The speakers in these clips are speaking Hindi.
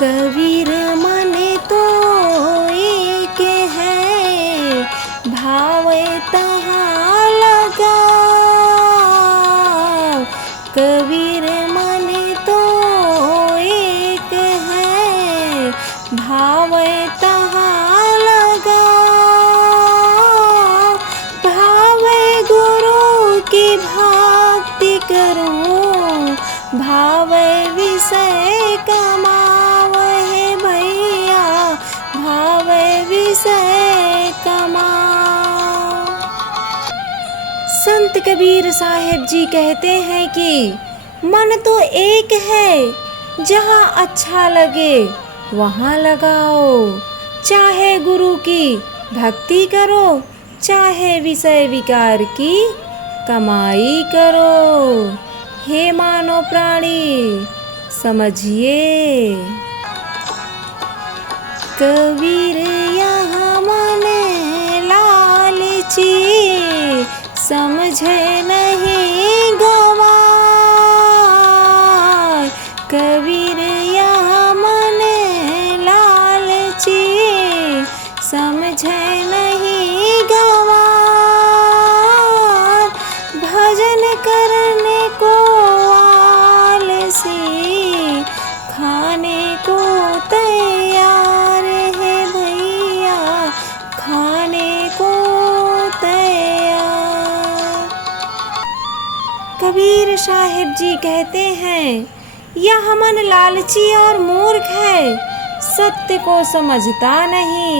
कबीर मन तो एक है, भाव तहाँ लगाओ। कबीर मन तो एक है, भाव तहाँ लगाओ। भाव गुरु की भक्ति करो, भाव विषय कमाव है भैया, भाव विषय कमाओ। संत कबीर साहेब जी कहते हैं कि मन तो एक है, जहाँ अच्छा लगे वहाँ लगाओ। चाहे गुरु की भक्ति करो, चाहे विषय विकार की कमाई करो। हे मानव प्राणी समझिए, कबीर यहाँ मन लालची, समझे नहीं गवार। कबीर यहाँ मन लालची, समझे नहीं गवार। भजन करने को आलसी, खाने को तैयार है भैया, खाने को तैयार। कबीर साहेब जी कहते हैं, यह मन लालची और मूर्ख है, सत्य को समझता नहीं।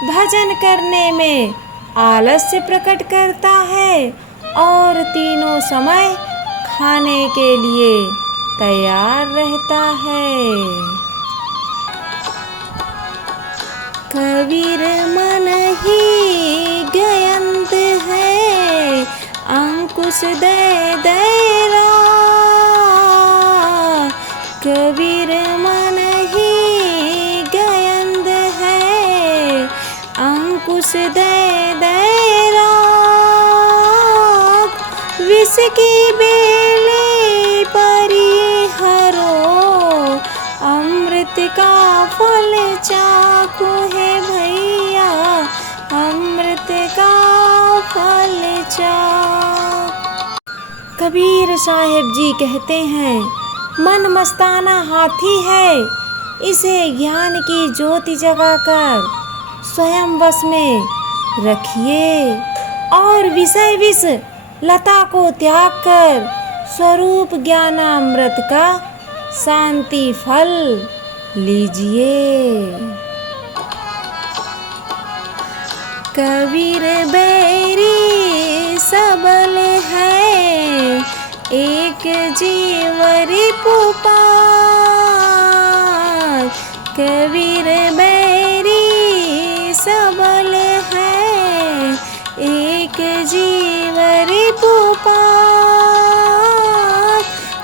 भजन करने में आलस्य प्रकट करता है और तीनों समय खाने के लिए तैयार रहता है। कबीर मन ही गयंत है, अंकुश दे देरा। कबीर मन ही गयंत है, अंकुश दे देरा। विष की बेले परी हरो, अमृत का फल चाखो है भैया, अमृत का फल चाख। कबीर साहेब जी कहते हैं, मन मस्ताना हाथी है, इसे ज्ञान की ज्योति जगाकर स्वयं वश में रखिए और विषय विष लता को त्याग कर स्वरूप ज्ञानामृत का शांति फल लीजिए। कबीर बैरी सबल है, एक जीव रिपुपार। कबीर बैरी सबल है, एक जीव रिपुपार।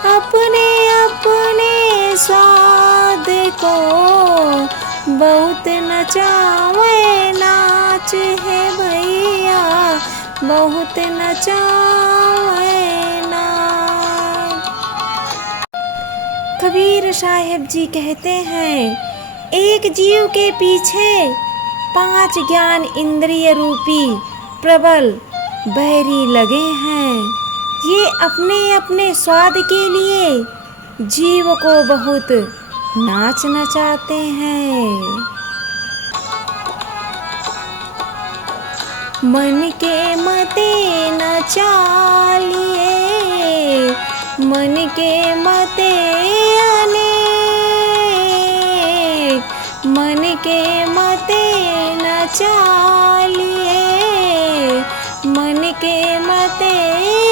अपने अपने स्वाद को बहुत नचावे नाच है भैया, बहुत नचावे नाच। कबीर साहेब जी कहते हैं, एक जीव के पीछे 5 ज्ञान इंद्रिय रूपी प्रबल बैरी लगे हैं। ये अपने अपने स्वाद के लिए जीव को बहुत नाच नचाते हैं। मन के मते नचालिए, मन के मते अनेक, मन के मते नचालिए, मन के मते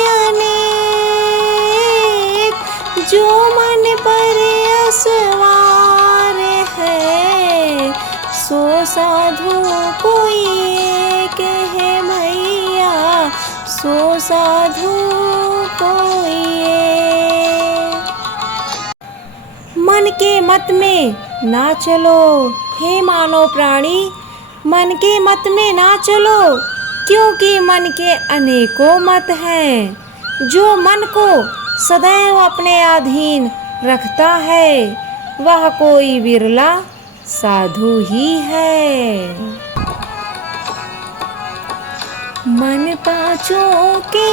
अनेक। जो मन पर असवार है, सो साधु कोई एक है भैया, सो साधु कोई एक। मन के मत में ना चलो हे मानव प्राणी, मन के मत में ना चलो, क्योंकि मन के अनेकों मत हैं। जो मन को सदैव अपने अधीन रखता है वह कोई बिरला साधु ही है। मन पाँचों के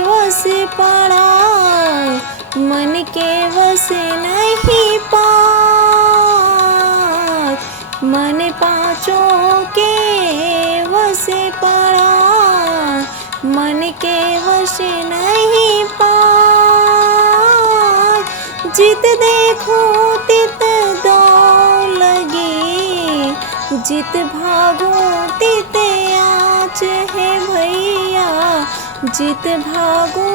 वश पड़ा, मन के वश नहीं पात। मन पाँचों के वश पड़ा, मन के वश नहीं पात। जित देखो तित दौड़ लगी, जित भागो तित आँच है भैया, जित भागो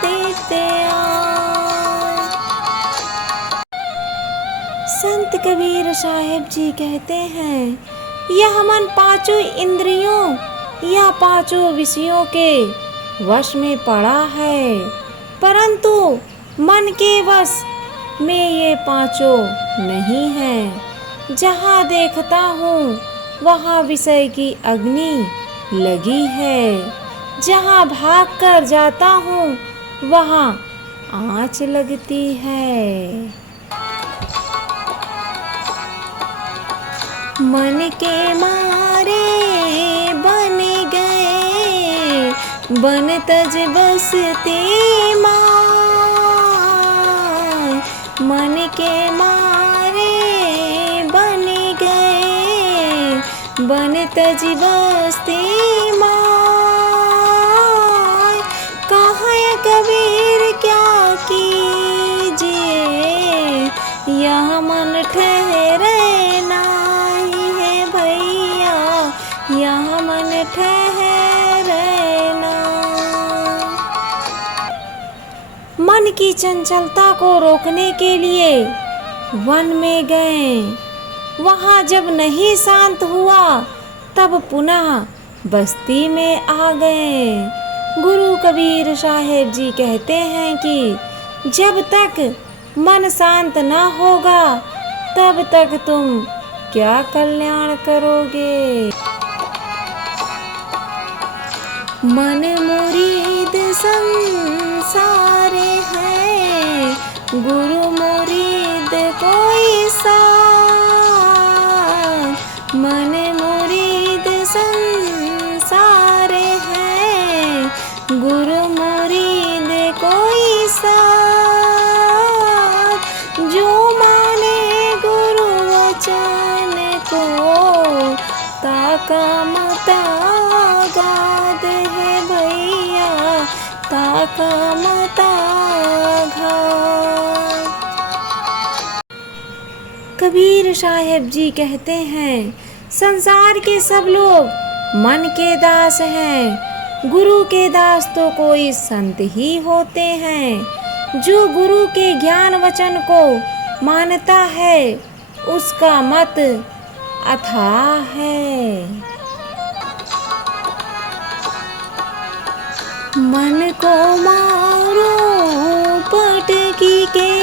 तित आँच। संत कबीर साहिब जी कहते हैं, यह मन पांचों इंद्रियों या पांचों विषयों के वश में पड़ा है, परंतु मन के वश में ये पांचों नहीं है। जहाँ देखता हूँ वहाँ विषय की अग्नि लगी है, जहाँ भाग कर जाता हूँ वहाँ आँच लगती है। मन के मारे बन गए, बन तज बसते माय। मन के मारे बन गए, बन तज बसते माय। कहाँ कबीर क्या कीजिए, यह मन ठहरे नहीं है भैया, यह मन ठहरे ना। मन की चंचलता को रोकने के लिए वन में गए, वहाँ जब नहीं शांत हुआ तब पुनः बस्ती में आ गए। गुरु कबीर साहिब जी कहते हैं कि जब तक मन शांत न होगा तब तक तुम क्या कल्याण करोगे। मन मुरीद संसार है, गुरु मुरीद कोई साथ। मन मुरीद संसार है, गुरु मुरीद कोई साथ। जो माने गुरु वचन को, ताका मता गाद है भैया, ताका मता घात। कबीर साहिब जी कहते हैं, संसार के सब लोग मन के दास हैं, गुरु के दास तो कोई संत ही होते हैं। जो गुरु के ज्ञान वचन को मानता है उसका मत अथाह है। मन को मारो पटकी के,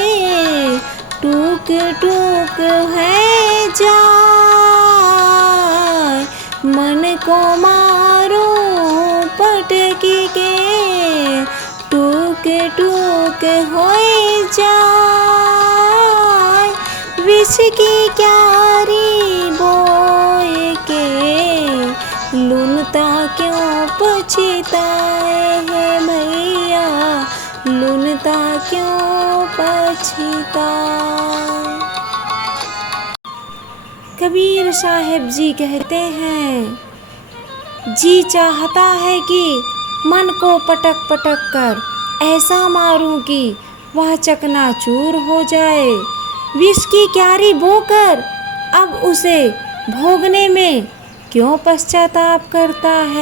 टूक टूक है जाय। मन को मारो पटकी के, टूक टूक होए जाय। विष की क्यारी बोए के, लुनता क्यों पछताए है भैया, लुनता क्यों पछताए। कबीर साहिब जी कहते हैं, जी चाहता है कि मन को पटक पटक कर ऐसा मारूं कि वह चकनाचूर हो जाए। विष की क्यारी बोकर अब उसे भोगने में क्यों पश्चाताप करता है।